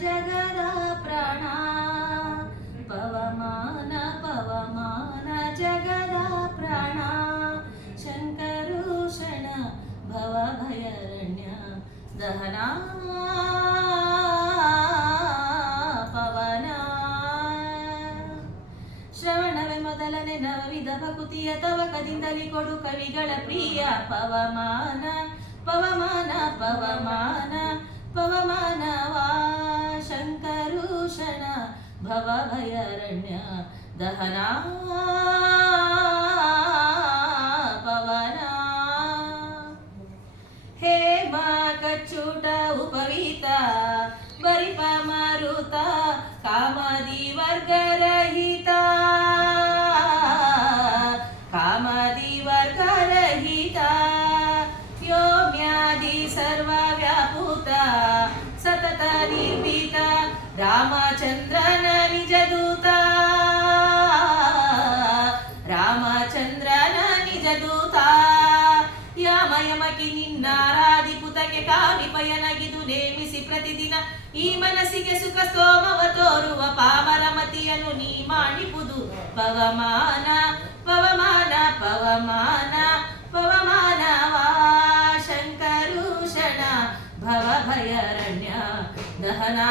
ಜಗದ ಪ್ರಾಣ. ಪವಮಾನ ಪವಮಾನ ಜಗದ ಪ್ರಾಣ. ಶಂಕರೂಷಣ ಭವ ಭಯರಣ್ಯ, ದಹನ. ಪವನ. ಶ್ರವಣವೇ ಮೊದಲನೇ ನವವಿಧ ಭಕುತಿಯ ತವಕದಿಂದಲೇ ಕೊಡು ಕವಿಗಳ ಪ್ರಿಯ ಪವಮಾನ. ಪವಮಾನ ಪವಮಾನ. భవభయారణ్య దహనా పవన హే మా కచ్చుట ఉపవీత వరిప మారుత కామది వర్గరహిత కామది వర్గరహిత వ్యోమ్యాది సర్వ వ్యాపూత సతత నిర్భీత రామచంద్ర ನಿಜ ರಾಮಚಂದ್ರನ ನಿಜದೂತ. ನಿಜ ದೂತ ಪುತಕ್ಕೆ ಕಾವಿ ಪಯನಗಿದು ನೇಮಿಸಿ ಪ್ರತಿದಿನ ಈ ಮನಸ್ಸಿಗೆ ಸುಖ ಸೋಮವ ತೋರುವ ಪಾಮರ ಮತಿಯನ್ನು ನೀ ಮಾಡಿಪುದು ಪವಮಾನ ಪವಮಾನ ಪವಮಾನ ಪವಮಾನವಾ ಶಂಕರೂಷಣ, ಭವ ಭಯರಣ್ಯ ದಹನಾ